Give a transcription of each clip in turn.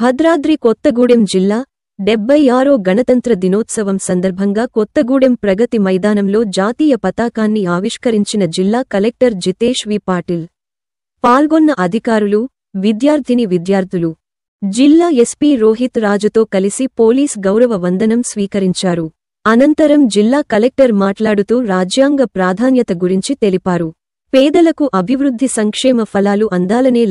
భద్రాద్రి కొత్తగూడెం జిల్లా 76వ గణతంత్ర దినోత్సవం సందర్భంగా కొత్తగూడెం ప్రగతి మైదానంలో జాతీయ పతాకాన్ని ఆవిష్కరించిన జిల్లా కలెక్టర్ జితేష్ వి పాటిల్. పాల్గొన్న అధికారులు, విద్యార్థులు జిల్లా ఎస్పీ రోహిత్ రాజుతో కలిసి పోలీస్ గౌరవ వందనం స్వీకరించారు. అనంతరం జిల్లా కలెక్టర్ మాట్లాడుతూ రాజ్యాంగ ప్రాధాన్యత గురించి తెలిపారు. పేదలకు అభివృద్ధి సంక్షేమ ఫలాలు అందాలనే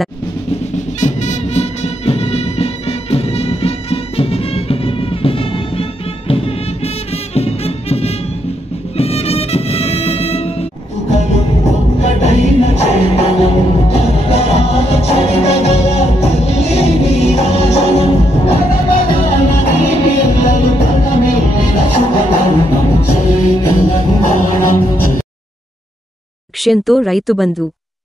లక్ష్యంతో రైతుబంధు,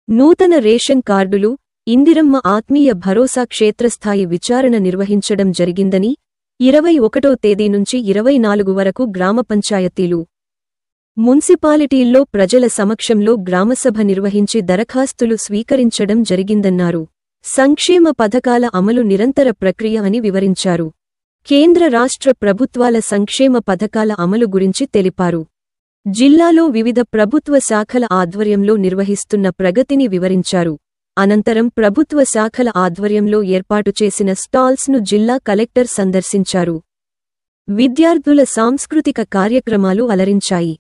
నూతన రేషన్ కార్డులు, ఇందిరమ్మ ఆత్మీయ భరోసా క్షేత్రస్థాయి విచారణ నిర్వహించడం జరిగిందని, 21వ తేదీ నుంచి 24 వరకు గ్రామ పంచాయతీలు, మున్సిపాలిటీల్లో ప్రజల సమక్షంలో గ్రామసభ నిర్వహించి దరఖాస్తులు స్వీకరించడం జరిగిందన్నారు. సంక్షేమ పథకాల అమలు నిరంతర ప్రక్రియ అని వివరించారు. కేంద్ర రాష్ట్ర ప్రభుత్వాల సంక్షేమ పథకాల అమలు గురించి తెలిపారు. జిల్లాలో వివిధ ప్రభుత్వ శాఖల ఆధ్వర్యంలో నిర్వహిస్తున్న ప్రగతిని వివరించారు. అనంతరం ప్రభుత్వ శాఖల ఆధ్వర్యంలో ఏర్పాటు చేసిన స్టాల్స్ను జిల్లా కలెక్టర్ సందర్శించారు. విద్యార్థుల సాంస్కృతిక కార్యక్రమాలు అలరించాయి.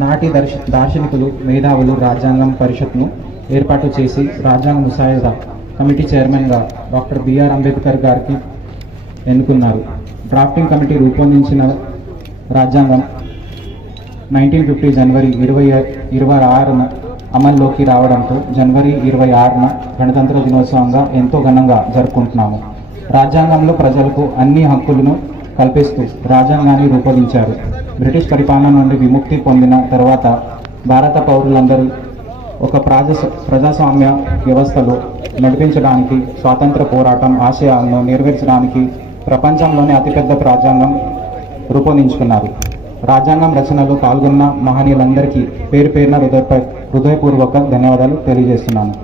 నాటి దార్శనికులు, మేధావులు రాజ్యాంగం పరిషత్ను ఏర్పాటు చేసి రాజ్యాంగ ముసాయిదా కమిటీ చైర్మన్గా డాక్టర్ బిఆర్ అంబేద్కర్ గారికి ఎన్నుకున్నారు. డ్రాఫ్టింగ్ కమిటీ రూపొందించిన రాజ్యాంగం 1950 జనవరి 26న అమల్లోకి రావడంతో జనవరి 26న గణతంత్ర దినోత్సవంగా ఎంతో ఘనంగా జరుపుకుంటున్నాము. రాజ్యాంగంలో ప్రజలకు అన్ని హక్కులను కల్పిస్తూ రాజ్యాంగాన్ని రూపొందించారు. బ్రిటిష్ పరిపాలన నుండి విముక్తి పొందిన తర్వాత భారత పౌరులందరూ ఒక ప్రజాస్వామ్య వ్యవస్థలో నడిపించడానికి, స్వాతంత్ర పోరాటం ఆశయాలను నెరవేర్చడానికి ప్రపంచంలోనే అతిపెద్ద రాజ్యాంగం రూపొందించుకున్నారు. రాజ్యాంగం రచనలో పాల్గొన్న మహనీయులందరికీ పేరు పేరున హృదయపూర్వక ధన్యవాదాలు తెలియజేస్తున్నాను.